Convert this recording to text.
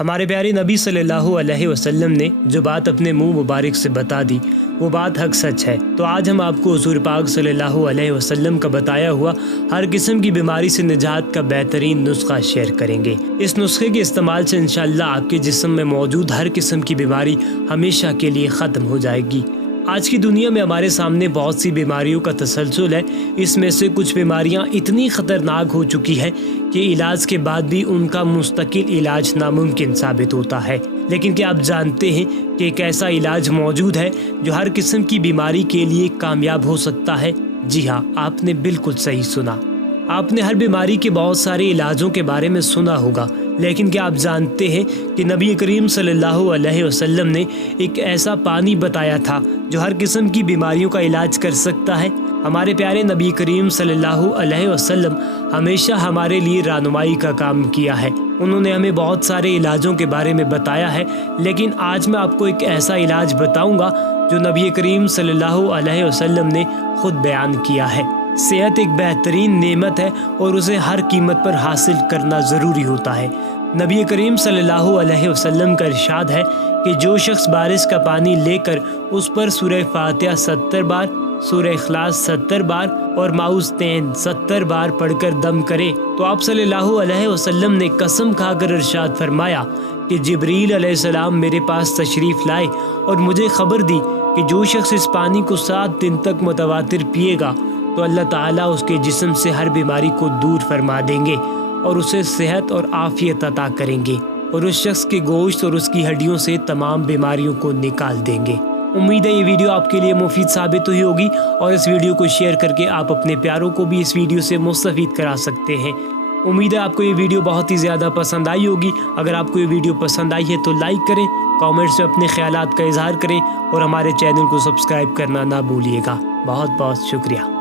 ہمارے پیارے نبی صلی اللہ علیہ وسلم نے جو بات اپنے منہ مبارک سے بتا دی وہ بات حق سچ ہے۔ تو آج ہم آپ کو حضور پاک صلی اللہ علیہ وسلم کا بتایا ہوا ہر قسم کی بیماری سے نجات کا بہترین نسخہ شیئر کریں گے۔ اس نسخے کے استعمال سے انشاءاللہ آپ کے جسم میں موجود ہر قسم کی بیماری ہمیشہ کے لیے ختم ہو جائے گی۔ آج کی دنیا میں ہمارے سامنے بہت سی بیماریوں کا تسلسل ہے۔ اس میں سے کچھ بیماریاں اتنی خطرناک ہو چکی ہیں کہ علاج کے بعد بھی ان کا مستقل علاج ناممکن ثابت ہوتا ہے۔ لیکن کیا آپ جانتے ہیں کہ ایک ایسا علاج موجود ہے جو ہر قسم کی بیماری کے لیے کامیاب ہو سکتا ہے؟ جی ہاں، آپ نے بالکل صحیح سنا۔ آپ نے ہر بیماری کے بہت سارے علاجوں کے بارے میں سنا ہوگا، لیکن کیا آپ جانتے ہیں کہ نبی کریم صلی اللہ علیہ وسلم نے ایک ایسا پانی بتایا تھا جو ہر قسم کی بیماریوں کا علاج کر سکتا ہے؟ ہمارے پیارے نبی کریم صلی اللہ علیہ وسلم ہمیشہ ہمارے لیے رہنمائی کا کام کیا ہے۔ انہوں نے ہمیں بہت سارے علاجوں کے بارے میں بتایا ہے، لیکن آج میں آپ کو ایک ایسا علاج بتاؤں گا جو نبی کریم صلی اللہ علیہ وسلم نے خود بیان کیا ہے۔ صحت ایک بہترین نعمت ہے اور اسے ہر قیمت پر حاصل کرنا ضروری ہوتا ہے۔ نبی کریم صلی اللہ علیہ وسلم کا ارشاد ہے کہ جو شخص بارش کا پانی لے کر اس پر سورہ فاتحہ 70 بار، سورہ اخلاص 70 بار اور معوذتین 70 بار پڑھ کر دم کرے تو آپ صلی اللہ علیہ وسلم نے قسم کھا کر ارشاد فرمایا کہ جبریل علیہ السلام میرے پاس تشریف لائے اور مجھے خبر دی کہ جو شخص اس پانی کو 7 دن تک متواتر پیے گا تو اللہ تعالیٰ اس کے جسم سے ہر بیماری کو دور فرما دیں گے اور اسے صحت اور عافیت عطا کریں گے، اور اس شخص کے گوشت اور اس کی ہڈیوں سے تمام بیماریوں کو نکال دیں گے۔ امید ہے یہ ویڈیو آپ کے لیے مفید ثابت ہوئی ہوگی، اور اس ویڈیو کو شیئر کر کے آپ اپنے پیاروں کو بھی اس ویڈیو سے مستفید کرا سکتے ہیں۔ امید ہے آپ کو یہ ویڈیو بہت ہی زیادہ پسند آئی ہوگی۔ اگر آپ کو یہ ویڈیو پسند آئی ہے تو لائک کریں، کامنٹس میں اپنے خیالات کا اظہار کریں اور ہمارے چینل کو سبسکرائب کرنا نہ بھولیے گا۔ بہت بہت شکریہ۔